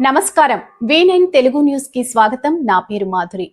నమస్కారం. V nine Telugu న్యూస్కి స్వాగతం. నా పేరు మాధురి.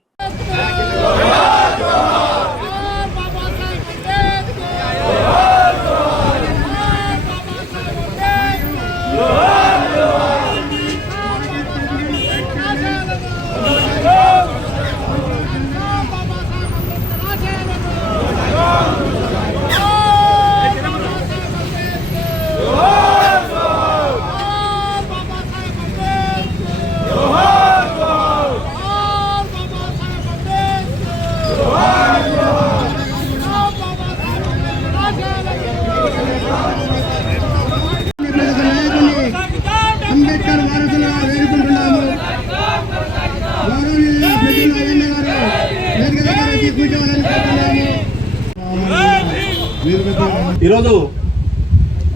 ఈరోజు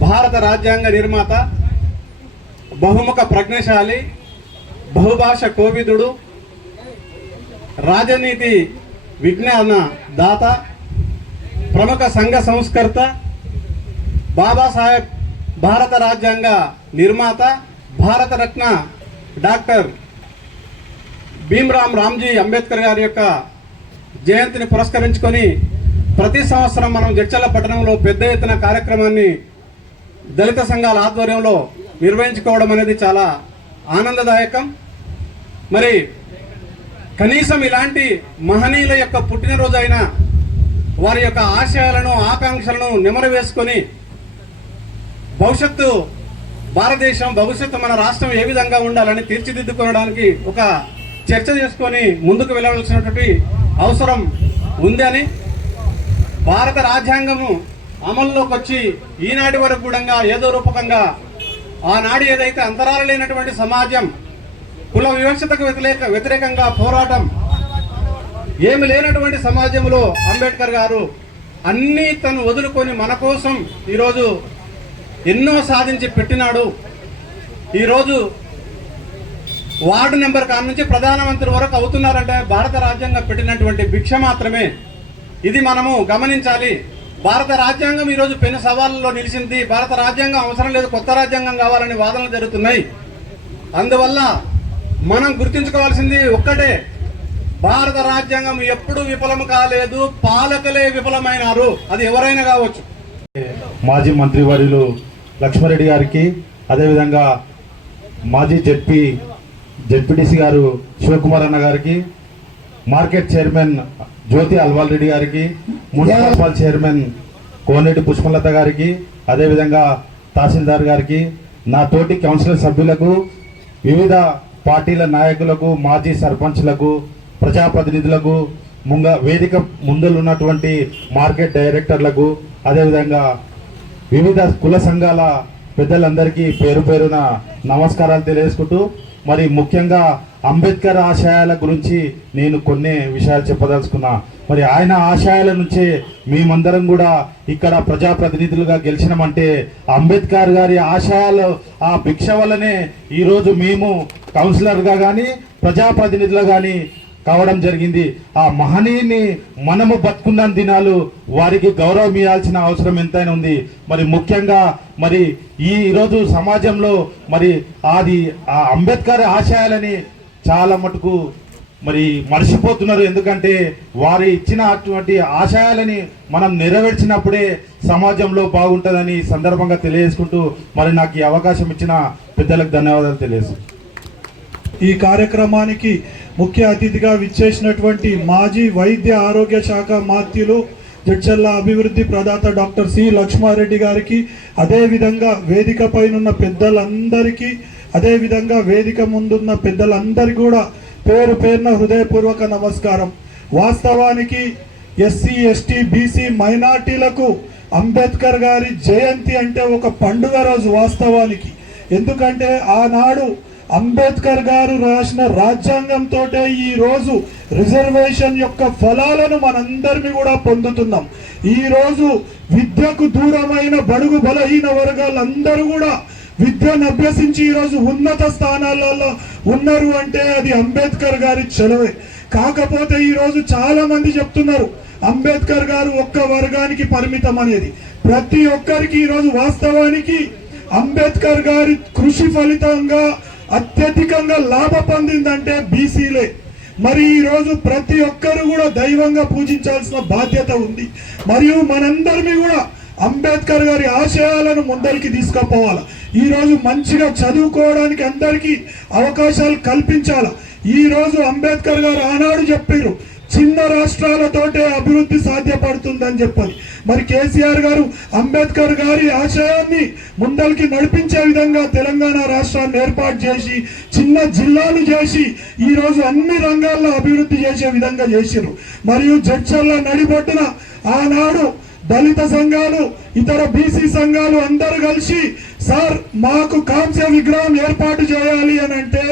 భారత రాజ్యాంగ నిర్మాత బహుముఖ ప్రజ్ఞశాలి బహుభాష కోవిదుడు రాజనీతి విజ్ఞాన దాత ప్రముఖ సంఘ సంస్కర్త బాబాసాహెబ్ భారత రాజ్యాంగ నిర్మాత భారతరత్న డాక్టర్ భీమ్రామ్ రామ్జీ అంబేద్కర్ గారి యొక్క జయంతిని పురస్కరించుకొని ప్రతి సంవత్సరం మనం జడ్చల్ల పట్టణంలో పెద్ద ఎత్తున కార్యక్రమాన్ని దళిత సంఘాల ఆధ్వర్యంలో నిర్వహించుకోవడం అనేది చాలా ఆనందదాయకం. మరి కనీసం ఇలాంటి మహనీయుల యొక్క పుట్టినరోజు అయినా వారి యొక్క ఆశయాలను ఆకాంక్షలను నెమరు వేసుకొని భవిష్యత్తు భారతదేశం భవిష్యత్తు మన రాష్ట్రం ఏ విధంగా ఉండాలని తీర్చిదిద్దుకోవడానికి ఒక చర్చ చేసుకొని ముందుకు వెళ్ళవలసినటువంటి అవసరం ఉందని భారత రాజ్యాంగము అమల్లోకి వచ్చి ఈనాటి వరకు కూడా ఏదో రూపకంగా ఆనాడు ఏదైతే అంతరాలు లేనటువంటి సమాజం కుల వివక్షతకు వ్యతిరేక వ్యతిరేకంగా పోరాటం ఏమి లేనటువంటి సమాజంలో అంబేద్కర్ గారు అన్నీ తను వదులుకొని మన కోసం ఈరోజు ఎన్నో సాధించి పెట్టినాడు. ఈరోజు వార్డు నెంబర్ కాడ నుంచి ప్రధానమంత్రి వరకు అవుతున్నారంటే భారత రాజ్యాంగం పెట్టినటువంటి భిక్ష మాత్రమే. ఇది మనము గమనించాలి. భారత రాజ్యాంగం ఈరోజు పెను సవాళ్ళలో నిలిచింది. భారత రాజ్యాంగం అవసరం లేదు. కొత్త రాజ్యాంగం కావాలని వాదనలు జరుగుతున్నాయి. అందువల్ల మనం గుర్తుంచుకోవాల్సింది ఒక్కటే. భారత రాజ్యాంగం ఎప్పుడు విఫలం కాలేదు. పాలకులే విఫలమైనారు. అది ఎవరైనా కావచ్చు. మాజీ మంత్రివర్యులు లక్ష్మారెడ్డి గారికి అదేవిధంగా మాజీ జెడ్పీ జడ్పీటీసీ గారు శివకుమార్ అన్న గారికి మార్కెట్ చైర్మన్ జ్యోతి అల్వాల్ రెడ్డి గారికి మున్సిపల్ చైర్మన్ కోనేటి పుష్పలత గారికి అదేవిధంగా తహసీల్దార్ గారికి నా తోటి కౌన్సిలర్ సభ్యులకు వివిధ పార్టీల నాయకులకు మాజీ సర్పంచ్లకు ప్రజాప్రతినిధులకు ముంగ వేదిక ముందలు ఉన్నటువంటి మార్కెట్ డైరెక్టర్లకు అదేవిధంగా వివిధ కుల సంఘాల పెద్దలందరికీ పేరు పేరున నమస్కారాలు తెలియజేసుకుంటూ మరి ముఖ్యంగా అంబేద్కర్ ఆశయాల గురించి నేను కొన్ని విషయాలు చెప్పదలుచుకున్నా. మరి ఆయన ఆశయాల నుంచే మేమందరం కూడా ఇక్కడ ప్రజాప్రతినిధులుగా గెలిచినామంటే అంబేద్కర్ గారి ఆశయాలు ఆ భిక్ష వల్లనే ఈరోజు మేము కౌన్సిలర్గా కానీ ప్రజాప్రతినిధులు కానీ కావడం జరిగింది. ఆ మహనీయుని మనము బతుకున్న దినాలు వారికి గౌరవం ఇవ్వాల్సిన అవసరం ఎంతైనా ఉంది. మరి ముఖ్యంగా మరి ఈ ఈరోజు సమాజంలో మరి అది ఆ అంబేద్కర్ ఆశయాలని చాలా మటుకు మరి మర్చిపోతున్నారు. ఎందుకంటే వారి ఇచ్చిన అటువంటి ఆశయాలని మనం నెరవేర్చినప్పుడే సమాజంలో బాగుంటుందని సందర్భంగా తెలియజేసుకుంటూ మరి నాకు ఈ అవకాశం ఇచ్చిన పెద్దలకు ధన్యవాదాలు తెలియజేస్తాను ఈ కార్యక్రమానికి ముఖ్య అతిథిగా విచ్చేసినటువంటి మాజీ వైద్య ఆరోగ్య శాఖ మాత్యులు జడ్చల్ల అభివృద్ధి ప్రదాత డాక్టర్ సి లక్ష్మారెడ్డి గారికి అదేవిధంగా వేదిక పైనున్న పెద్దలందరికీ అదేవిధంగా వేదిక ముందున్న పెద్దలందరికీ కూడా పేరు పేరున హృదయపూర్వక నమస్కారం. వాస్తవానికి ఎస్సీ ఎస్టీ బీసీ మైనార్టీలకు అంబేద్కర్ గారి జయంతి అంటే ఒక పండుగ రోజు వాస్తవానికి. ఎందుకంటే ఆనాడు అంబేద్కర్ గారు రాసిన రాజ్యాంగంతో ఈ రోజు రిజర్వేషన్ యొక్క ఫలాలను మనందరినీ కూడా పొందుతున్నాం. ఈ రోజు విద్యకు దూరమైన బడుగు బలహీన వర్గాలందరూ కూడా విద్యను అభ్యసించి ఈరోజు ఉన్నత స్థానాలలో ఉన్నారు అంటే అది అంబేద్కర్ గారి చలవే. కాకపోతే ఈరోజు చాలా మంది చెప్తున్నారు అంబేద్కర్ గారు ఒక్క వర్గానికి పరిమితం అనేది. ప్రతి ఒక్కరికి ఈరోజు వాస్తవానికి అంబేద్కర్ గారి కృషి ఫలితంగా అత్యధికంగా లాభ పొందిందంటే బీసీలే. మరి ఈ రోజు ప్రతి ఒక్కరు కూడా దైవంగా పూజించాల్సిన బాధ్యత ఉంది. మరియు మనందరినీ కూడా అంబేద్కర్ గారి ఆశయాలను ముందరికి తీసుకుపోవాలి. ఈ రోజు మంచిగా చదువుకోవడానికి అందరికీ అవకాశాలు కల్పించాలి. ఈ రోజు అంబేద్కర్ గారు ఆనాడు చెప్పారు చిన్న రాష్ట్రాలతోటే అభివృద్ధి సాధ్యపడుతుందని చెప్పాలి. మరి కేసీఆర్ గారు అంబేద్కర్ గారి ఆశయాన్ని ముందరికి నడిపించే విధంగా తెలంగాణ రాష్ట్రాన్ని ఏర్పాటు చేసి చిన్న జిల్లాలు చేసి ఈ రోజు అన్ని రంగాల్లో అభివృద్ధి చేసే విధంగా చేసిరు మరియు జడ్చర్ల నడిబొట్టున ఆనాడు దళిత సంఘాలు ఇతర బీసీ సంఘాలు అందరూ కలిసి సార్ మాకు కాంస్య విగ్రహం ఏర్పాటు చేయాలి అని అంటే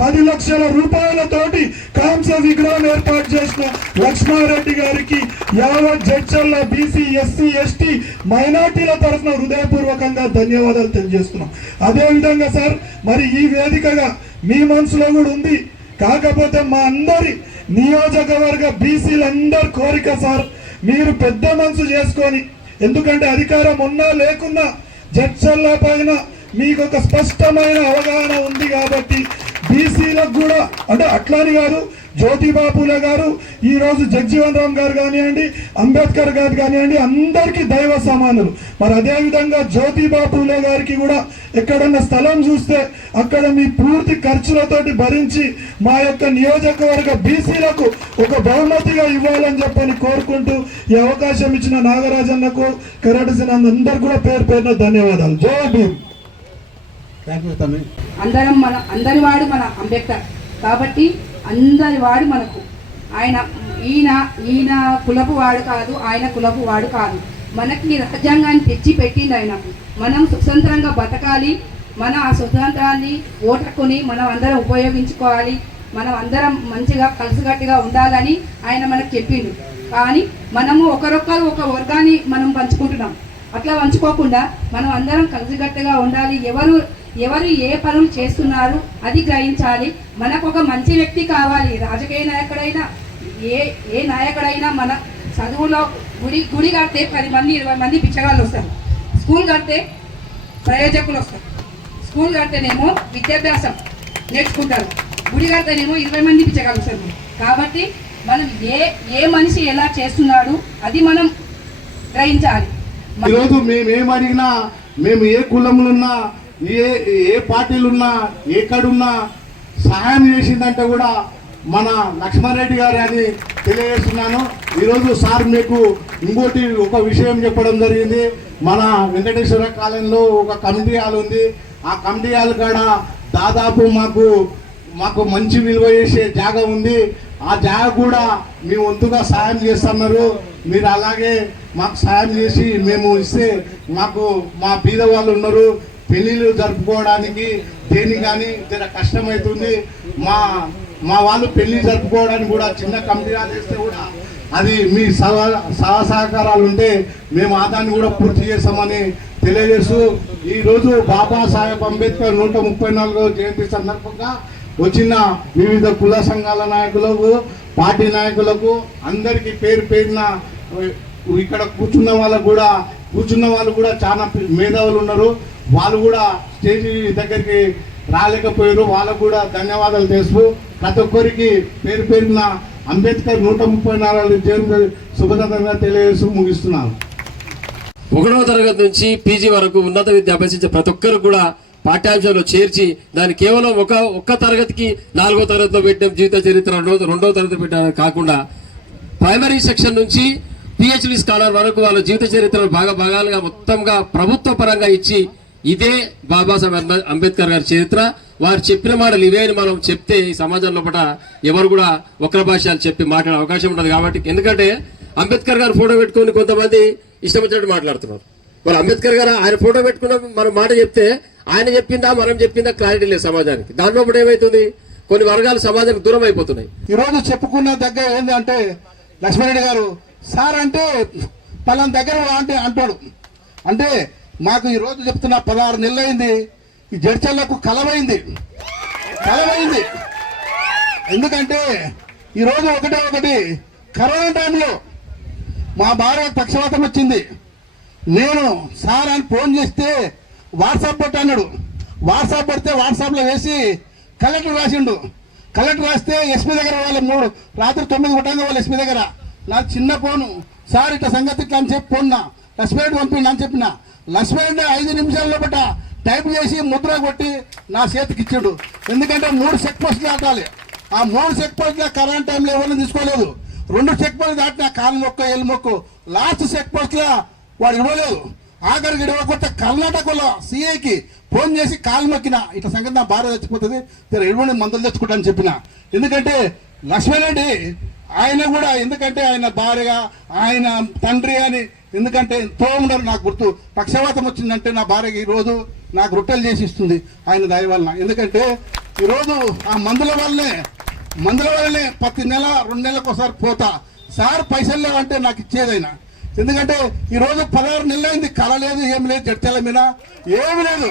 పది లక్షల రూపాయలతోటి కాంస్య విగ్రహం ఏర్పాటు చేసిన లక్ష్మారెడ్డి గారికి యావత్ జడ్చర్ల బీసీ ఎస్సీ ఎస్టీ మైనార్టీల తరఫున హృదయపూర్వకంగా ధన్యవాదాలు తెలియజేస్తున్నాం. అదే విధంగా సార్ మరి ఈ వేదికగా మీ మనసులో కూడా ఉంది. కాకపోతే మా అందరి నియోజకవర్గ బీసీలందరి కోరిక సార్ మీరు పెద్ద మనసు చేసుకొని ఎందుకంటే అధికారం ఉన్నా లేకున్నా జడ్చల్ల పైన మీకు ఒక స్పష్టమైన అవగాహన ఉంది కాబట్టి బీసీలకు కూడా అంటే అట్లాని కాదు జ్యోతిబాపుల గారు ఈరోజు జగ్జీవన్ రామ్ గారు కానివ్వండి అంబేద్కర్ గారు కానివ్వండి అందరికీ దైవ సమానులు. మరి అదేవిధంగా జ్యోతిబాపులే గారికి కూడా ఎక్కడన్నా స్థలం చూస్తే అక్కడ మీ పూర్తి ఖర్చులతోటి భరించి మా యొక్క నియోజకవర్గ బీసీలకు ఒక బహుమతిగా ఇవ్వాలని చెప్పని కోరుకుంటూ ఈ అవకాశం ఇచ్చిన నాగరాజన్నకు కరటసిన అందరు కూడా పేరు పేరున ధన్యవాదాలు. జై భీమ్. అందరం మన అందరి వాడు మన అంబేద్కర్. కాబట్టి అందరి వాడు మనకు. ఆయన ఈయన ఈయన కులపు వాడు కాదు ఆయన కులపు వాడు కాదు. మనకి రాజ్యాంగాన్ని తెచ్చి పెట్టింది ఆయన. మనం స్వతంత్రంగా బతకాలి మన ఆ స్వతంత్రాన్ని ఓటక్కుని మనం అందరం ఉపయోగించుకోవాలి మనం అందరం మంచిగా కలిసికట్టుగా ఉండాలని ఆయన మనకు చెప్పిండు. కానీ మనము ఒకరొకరు ఒక వర్గాన్ని మనం పంచుకుంటున్నాం. అట్లా పంచుకోకుండా మనం అందరం కలిసికట్టుగా ఉండాలి. ఎవరు ఎవరు ఏ పనులు చేస్తున్నారు అది గ్రహించాలి. మనకు ఒక మంచి వ్యక్తి కావాలి. రాజకీయ నాయకుడైనా ఏ ఏ నాయకుడైనా మన చదువులో గుడి గుడి కడితే పది మంది ఇరవై మంది పిచ్చగాళ్ళు వస్తారు. స్కూల్ కడితే ప్రయోజకులు వస్తారు. స్కూల్ కడితేనేమో విద్యాభ్యాసం నేర్చుకుంటారు. గుడి కడితేనేమో ఇరవై మంది పిచ్చగాళ్ళు వస్తారు. కాబట్టి మనం ఏ ఏ మనిషి ఎలా చేస్తున్నాడు అది మనం గ్రహించాలి. ఈరోజు మేము ఏ అడిగినా ఉన్నా ఏ ఏ పార్టీలున్నా ఎక్కడున్నా సహాయం చేసిందంటే కూడా మన లక్ష్మారెడ్డి గారు అని తెలియజేస్తున్నాను. ఈరోజు సార్ మీకు ఇంకోటి ఒక విషయం చెప్పడం జరిగింది. మన వెంకటేశ్వర కాలనీలో ఒక కమిటీ హాల్ ఉంది. ఆ కమిటీ హాల్ కాడ దాదాపు మాకు మాకు మంచి విలువ చేసే జాగా ఉంది. ఆ జాగా కూడా మీ వంతుగా సాయం చేస్తున్నారు. మీరు అలాగే మాకు సాయం చేసి మేము ఇస్తే మాకు మా బీద వాళ్ళు ఉన్నారు. పెళ్ళిళ్ళు జరుపుకోవడానికి దేని కానీ జర కష్టమవుతుంది మా మా వాళ్ళు పెళ్ళి జరుపుకోవడానికి కూడా చిన్న కమిటీ చేస్తే కూడా అది మీ సహ సహ సహకారాలు ఉంటే మేము ఆదాన్ని కూడా పూర్తి చేస్తామని తెలియజేస్తూ ఈరోజు బాబాసాహెబ్ అంబేద్కర్ నూట ముప్పై నాలుగో జయంతి సందర్భంగా వచ్చిన వివిధ కుల సంఘాల నాయకులకు పార్టీ నాయకులకు అందరికీ పేరు పేరున ఇక్కడ కూర్చున్న వాళ్ళకు కూడా కూర్చున్న వాళ్ళు కూడా చాలా మేధావులు ఉన్నారు. వాళ్ళు కూడా స్టేజ్ దగ్గరికి రాలేకపోయారు. వాళ్ళకు కూడా ధన్యవాదాలు తెలుసు ప్రతి ఒక్కరికి పేరు పేరున అంబేద్కర్ నూట ముప్పై నాలుగు జయంతి శుభదంగా తెలియజేస్తూ ముగిస్తున్నాను. ఒకటవ తరగతి నుంచి పీజీ వరకు ఉన్నత విద్య అభ్యసించే ప్రతి ఒక్కరు కూడా పాఠ్యాంశంలో చేర్చి దాన్ని కేవలం ఒక ఒక్క తరగతికి నాలుగో తరగతిలో పెట్టడం జీవిత చరిత్ర రెండో రెండో తరగతి పెట్టడం కాకుండా ప్రైమరీ సెక్షన్ నుంచి పిహెచ్డి స్కాలర్ వరకు వాళ్ళ జీవిత చరిత్రను బాగా భాగాలుగా మొత్తంగా ప్రభుత్వ పరంగా ఇచ్చి ఇదే బాబాసాహెబ్ అంబేద్కర్ గారి చరిత్ర. వారు చెప్పిన మాటలు ఇవే అని మనం చెప్తే ఈ సమాజం లోపల ఎవరు కూడా వక్ర భాషలు చెప్పి మాట్లాడే అవకాశం ఉండదు కాబట్టి ఎందుకంటే అంబేద్కర్ గారు ఫోటో పెట్టుకొని కొంతమంది ఇష్టం వచ్చినట్టు మాట్లాడుతున్నారు. మరి అంబేద్కర్ గారు ఆయన ఫోటో పెట్టుకున్న మనం మాట చెప్తే ఆయన చెప్పిందా మనం చెప్పిందా క్లారిటీ లేదు సమాజానికి. దాని లోపల ఏమవుతుంది కొన్ని వర్గాలు సమాజానికి దూరం అయిపోతున్నాయి. ఈరోజు చెప్పుకున్న దగ్గర ఏంది అంటే లక్ష్మణరెడ్డి గారు సార్ అంటే పలానా దగ్గర అంటే అంటాడు. అంటే మాకు ఈ రోజు చెప్తున్న పదహారు నెలలైంది. ఈ జడ్చర్లకు కలవైంది కలవైంది ఎందుకంటే ఈరోజు ఒకటే ఒకటి కరోనా టైంలో మా భార్య పక్షవాతం వచ్చింది. నేను సార్ అని ఫోన్ చేస్తే వాట్సాప్ పెట్టి అన్నాడు. వాట్సాప్ పెడితే వాట్సాప్లో వేసి కలెక్టర్ రాసిండు. కలెక్టర్ రాస్తే ఎస్పీ దగ్గర వాళ్ళ మూడు రాత్రి తొమ్మిది గుట్టంగా వాళ్ళ ఎస్పీ దగ్గర. నా చిన్న ఫోను సార్ ఇట్లా సంగతి ఇట్లా అని చెప్పి పోన్నా లక్ష్మీరెడ్డి పంపిండి అని చెప్పిన. లక్ష్మణ్ ఐదు నిమిషాల్లో బట్ట టైప్ చేసి ముద్ర కొట్టి నా చేతికి ఇచ్చాడు ఎందుకంటే మూడు చెక్ పోస్టులు దాటాలి. ఆ మూడు చెక్ పోస్టుల కరెంట్ టైంలో ఎవరిని తీసుకోలేదు. రెండు చెక్ పోస్టులు దాటిన కాలు మొక్క ఎల్లు మొక్కు. లాస్ట్ చెక్ పోస్టుల వాడు ఇవ్వలేదు. ఆఖరికి ఇవ్వకపోతే కర్ణాటకలో సీఐకి ఫోన్ చేసి కాలు మొక్కిన. ఇట్లా సంగతి నా భార్య చచ్చిపోతుంది. మీరు ఇరవై మందులు తెచ్చుకుంటానని చెప్పిన. ఎందుకంటే లక్ష్మీరెడ్డి ఆయన కూడా ఎందుకంటే ఆయన భార్యగా ఆయన తండ్రి అని ఎందుకంటే ఎంతో ఉన్నారు నాకు గుర్తు. పక్షవాతం వచ్చిందంటే నా భార్య ఈరోజు నాకు రొట్టెలు చేసి ఇస్తుంది ఆయన దయ వలన. ఎందుకంటే ఈరోజు ఆ మందుల వల్లనే మందుల వల్లనే ప్రతి నెల రెండు నెలలకు ఒకసారి పోతా. సార్ పైసలు లేవంటే నాకు ఇచ్చేదైనా. ఎందుకంటే ఈరోజు పదహారు నెలలైంది కళ లేదు ఏం లేదు జడ్చల మీద ఏమి లేదు.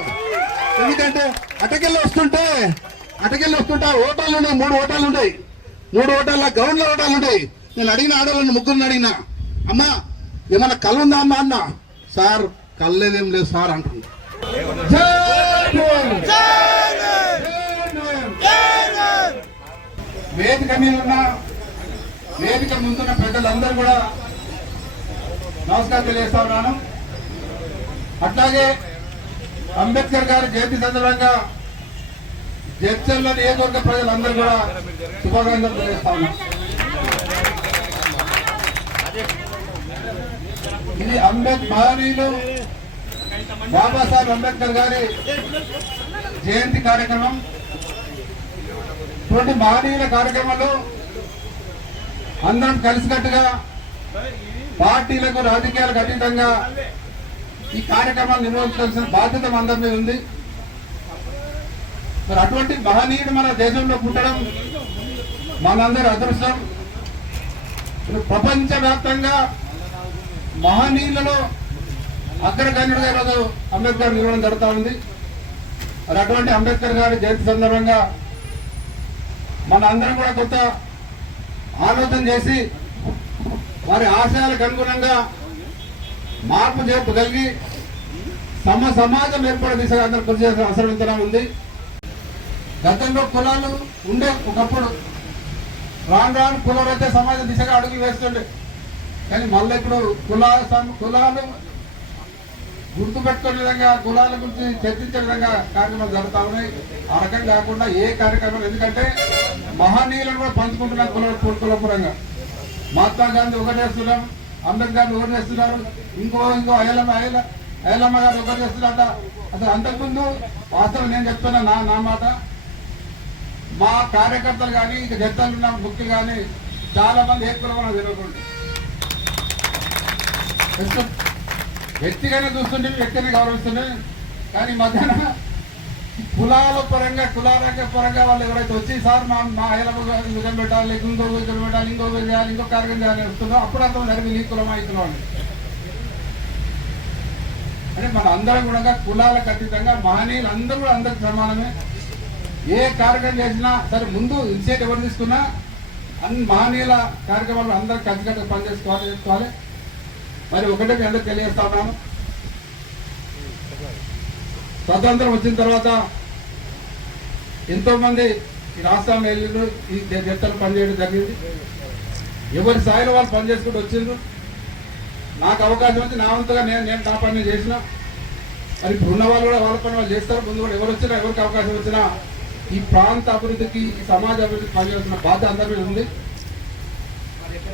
ఎందుకంటే అటకెళ్ళి వస్తుంటే అటకెళ్ళి వస్తుంటే ఆ ఓటాలు ఉన్నాయి. మూడు ఓటాలు ఉన్నాయి. మూడు ఓటాల గ్రౌండ్లో ఓటాలు ఉంటాయి నేను అడిగిన ఆడవాళ్ళని ముగ్గురిని అడిగిన అమ్మా ఏమన్నా కళ్ళు ఉందా అమ్మా అన్న? సార్ కళ్ళేదేం లేదు సార్ అంటున్నారు వేదిక మీద ఉన్న వేదిక ముందున్న పెద్దలందరూ కూడా నమస్కారం తెలియజేస్తా ఉన్నాను. అట్లాగే అంబేద్కర్ గారి జయంతి సందర్భంగా జడ్చల్లో నియోజకవర్గ ప్రజలందరూ కూడా శుభాకాంక్షలు తెలియజేస్తా ఉన్నాను. ఇది అంబేద్ మహనీయులు బాబాసాహెబ్ అంబేద్కర్ గారి జయంతి కార్యక్రమం. ఇటువంటి మహనీయుల కార్యక్రమంలో అందరం కలిసికట్టుగా పార్టీలకు రాజకీయాలకు అతీతంగా ఈ కార్యక్రమాలు నిర్వహించాల్సిన బాధ్యత అందరి మీద ఉంది. మరి అటువంటి మహనీయుడు మన దేశంలో పుట్టడం మనందరి అదృష్టం. ఇప్పుడు ప్రపంచవ్యాప్తంగా మహనీయులలో అగ్రగణ్యుడిగా ఈరోజు అంబేద్కర్ నిర్వహణ జరుగుతూ ఉంది. మరి అటువంటి అంబేద్కర్ గారి జయంతి సందర్భంగా మన అందరం కూడా కొత్త ఆలోచన చేసి వారి ఆశయాలకు అనుగుణంగా మార్పు చేపు కలిగి సమ సమాజం ఏర్పడే దిశగా అందరూ కృషి చేసిన అవసరం ఉంది. గతంలో కులాలు ఉండే ఒకప్పుడు రాను రాను కులాలు అయితే సమాజ దిశగా అడుగులు వేస్తుండే. కానీ మళ్ళీ ఇప్పుడు కులా కులాలు గుర్తుపెట్టుకునే విధంగా కులాల గురించి చర్చించే విధంగా కార్యక్రమాలు జరుగుతా ఉన్నాయి. ఆ రకం కాకుండా ఏ కార్యక్రమం ఎందుకంటే మహనీయులను కూడా పంచుకుంటున్నారు కుల కులపురంగా. మహాత్మా గాంధీ ఒకటేస్తున్నాం అంబేద్కర్ ఒకటి చేస్తున్నారు ఇంకో ఇంకో అయ్యలమ్మ అయ్యల అయ్యలమ్మ గారు ఒకటి చేస్తున్నారట. అసలు అంతకుముందు వాస్తవం నేను చెప్తున్నా నా నా మాట. మా కార్యకర్తలు కానీ ఇంకా జట్టాలు ఉన్న ముఖ్యులు కానీ చాలా మంది ఏ కులం తెలియకుండా వ్యక్తిగానే చూస్తుంటే వ్యక్తిని గౌరవిస్తుండే కానీ మధ్యాహ్న కులాల పరంగా కులాల పరంగా వాళ్ళు ఎవరైతే వచ్చి సార్ మా మా అయ్యలమ్మ విధం పెట్టాలి ఇంకో విధం పెట్టాలి ఇంకో చేయాలి ఇంకో కార్యక్రమం చేయాలి వస్తుందో అప్పుడు అర్థం జరిగింది ఈ కులమా ఈ కులం అంటే మన అందరం కూడా కులాలకు అతీతంగా మహనీయులు అందరూ కూడా అందరికి సమానమే. ఏ కార్యక్రమం చేసినా సరే ముందు ఇనిషియేట్ ఎవరు తీసుకున్నా అన్ని మహనీయుల కార్యక్రమాలు అందరూ కలిసికట్టుగా పనిచేసుకోవాలి చేసుకోవాలి. మరి ఒకటే మీ అందరికి తెలియజేస్తా ఉన్నాను స్వతంత్రం వచ్చిన తర్వాత ఎంతో మంది ఈ రాష్ట్రంలో వెళ్ళిండ్రు ఈ జట్టలు పనిచేయడం జరిగింది. ఎవరి స్థాయిలో వాళ్ళు పనిచేసుకుంటూ వచ్చిండ్రు. నాకు అవకాశం వచ్చి నా వంతుగా నేను నేను నా పని చేసిన. మరి ఇప్పుడు ఉన్న వాళ్ళు కూడా వాళ్ళ పని వాళ్ళు చేస్తారు. ముందు కూడా ఎవరు వచ్చినా ఎవరికి అవకాశం వచ్చినా ఈ ప్రాంత అభివృద్ధికి ఈ సమాజ అభివృద్ధికి పనిచేస్తున్న బాధ్యత అందరి మీద ఉంది.